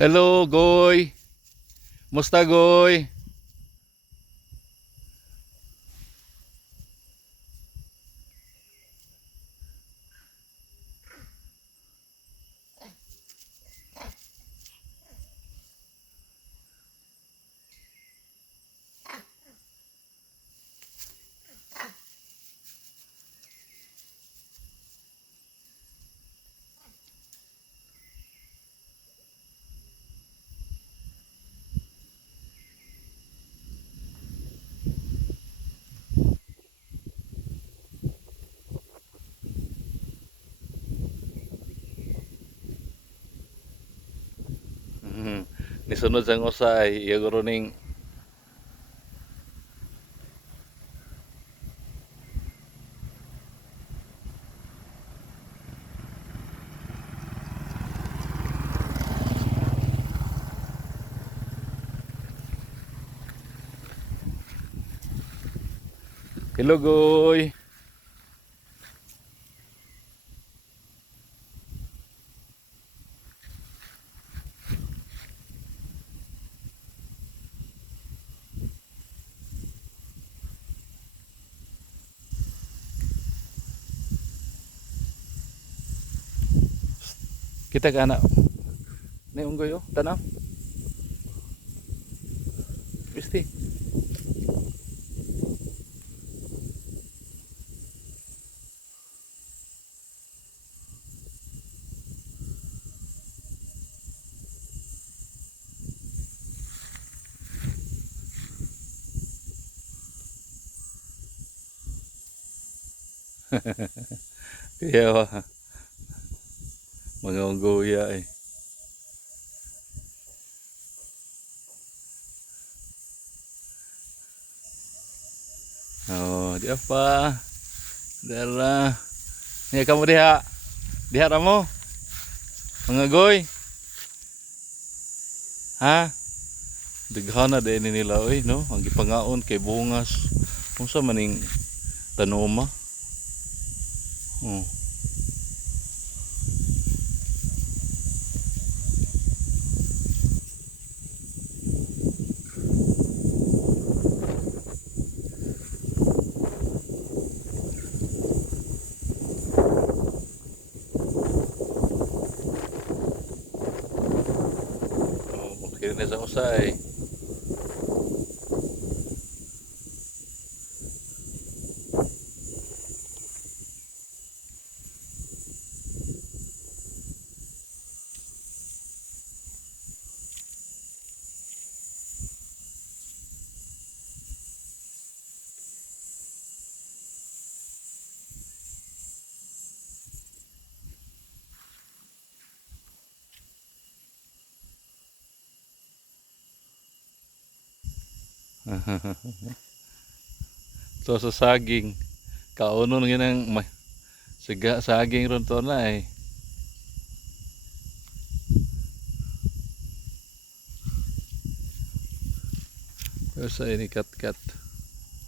Hello, Goy. Musta, Goy? Nisunod sang usay, iya guro ning Hello, Goy. Kita ka anak. Ni unggoy oh, tanaw. Pisti. Kaya mga unggoy eh. Oh, di apa? Dala. Ni kamu diha. Diha ramo. Mga goy. Ha? Daghana din nila oy, no? Ang gipangaon kay bungas. Unsa maning tanoma? Oh. Oh, kaya na sa usay. So sa saging, kaunon ginang siga saging ron to na eh. Pero sa ini kat-kat.